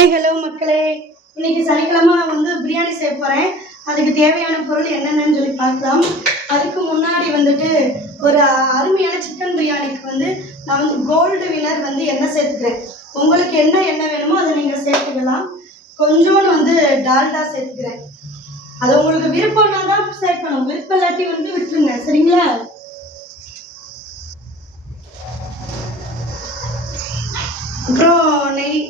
Hi hello மக்களே, இன்னைக்கு சனிக்கிழமை வந்து பிரியாணி செய்ய போகிறேன். அதுக்கு தேவையான பொருள் என்னென்னு சொல்லி பார்க்கலாம். அதுக்கு முன்னாடி வந்துட்டு ஒரு அருமையான சிக்கன் பிரியாணிக்கு வந்து நான் வந்து கோல்டு வினர் வந்து எண்ணெய் சேர்த்துக்கிறேன். உங்களுக்கு என்ன எண்ணெய் வேணுமோ அதை நீங்கள் சேர்த்துக்கலாம். கொஞ்சோண்டு வந்து டால்டா சேர்த்துக்கிறேன். அது உங்களுக்கு விருப்பம்னா தான் சேர்க்கணும், விருப்பம் இல்லாட்டி வந்து விட்டுருங்க, சரிங்களா? அப்புறம் நெய்,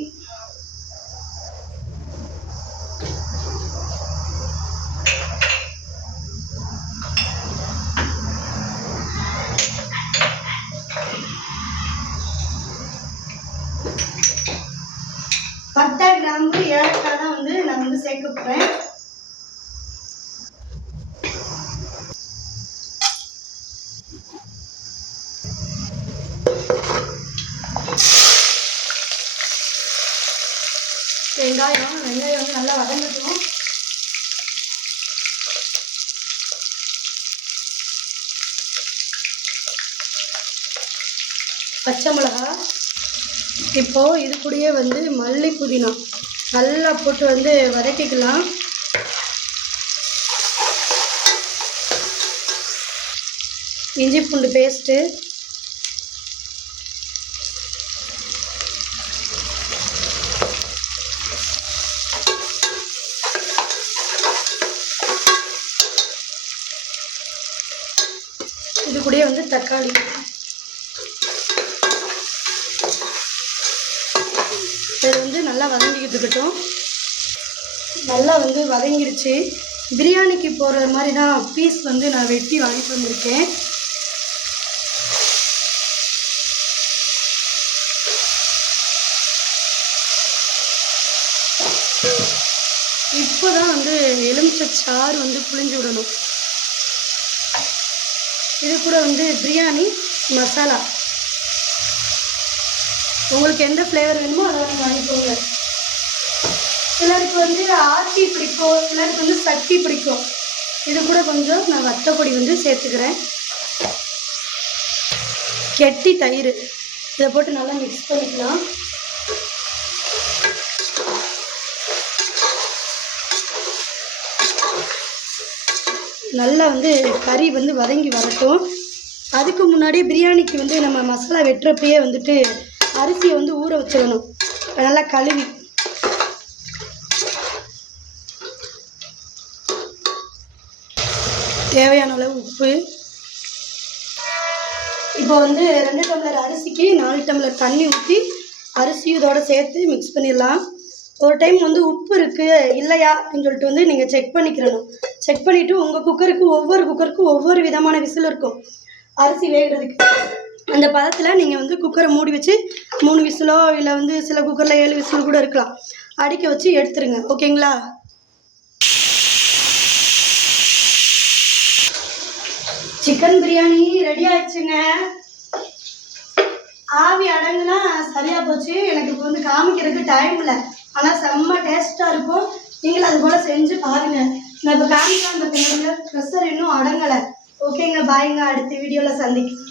பட்டை, கிராம்பு, ஏலக்காய் தான் வந்து நான் வந்து சேர்க்க போகிறேன். வெங்காயம் வந்து நல்லா வதங்கட்டும். பச்சை மிளகா, இப்போது இது கூடயே வந்து மல்லி, புதினா நல்லா போட்டு வந்து வதக்கிக்கலாம். இஞ்சி பூண்டு பேஸ்ட்டு, இது கூடயே வந்து தக்காளி, இது வந்து நல்லா வதங்கிக்கிட்டு இருக்கட்டும். நல்லா வந்து வதங்கிடுச்சு. பிரியாணிக்கு போகிற மாதிரி தான் பீஸ் வந்து நான் வெட்டி வாங்கிட்டு வந்திருக்கேன். இப்போ தான் வந்து எலுமிச்சை சாறு வந்து புளிஞ்சு விடணும். இது கூட வந்து பிரியாணி மசாலா, உங்களுக்கு எந்த ஃப்ளேவர் வேணுமோ அதை வந்து வாங்கிக்கோங்க. சிலருக்கு வந்து ஆச்சி பிடிக்கும், சிலருக்கு வந்து சக்தி பிடிக்கும். இது கூட கொஞ்சம் நான் வத்தப்பொடி வந்து சேர்த்துக்கிறேன். கெட்டி தயிர், இதை போட்டு நல்லா மிக்ஸ் பண்ணிக்கலாம். நல்லா வந்து கறி வந்து வதங்கி வரட்டும். அதுக்கு முன்னாடி பிரியாணிக்கு வந்து நம்ம மசாலா வெட்டுறப்பயே வந்துட்டு அரிசியை வந்து ஊற வச்சிடணும். நல்லா கழுவி தேவையான அளவு உப்பு. இப்போ வந்து 2 டம்ளர் அரிசிக்கு 4 டம்ளர் தண்ணி ஊற்றி அரிசியும் இதோடு சேர்த்து மிக்ஸ் பண்ணிடலாம். ஒரு டைம் வந்து உப்பு இருக்குது இல்லையா அப்படின்னு சொல்லிட்டு வந்து நீங்கள் செக் பண்ணிக்கிறணும். செக் பண்ணிவிட்டு உங்கள் ஒவ்வொரு குக்கருக்கும் ஒவ்வொரு விதமான விசில் இருக்கும் அரிசி வேகிறதுக்கு. அந்த பதத்தில் நீங்கள் வந்து குக்கரை மூடி வச்சு 3 விசிலோ இல்லை வந்து சில குக்கரில் 7 விசில் கூட இருக்கலாம், அடிக்க வச்சு எடுத்துருங்க. ஓகேங்களா? சிக்கன் பிரியாணி ரெடி ஆயிடுச்சுங்க. ஆவி அடங்குனா சரியாக போச்சு. எனக்கு இப்போ வந்து காமிக்கிறதுக்கு டைம் இல்லை, ஆனால் செம்ம டேஸ்ட்டாக இருக்கும். நீங்களும் அது போல் செஞ்சு பாருங்கள். நான் இப்போ காமிக்கலாம் பார்த்தீங்கன்னா ப்ரெஷர் இன்னும் அடங்கலை. ஓகேங்க, பாய்ங்க, அடுத்த வீடியோவில் சந்திக்கிறேன்.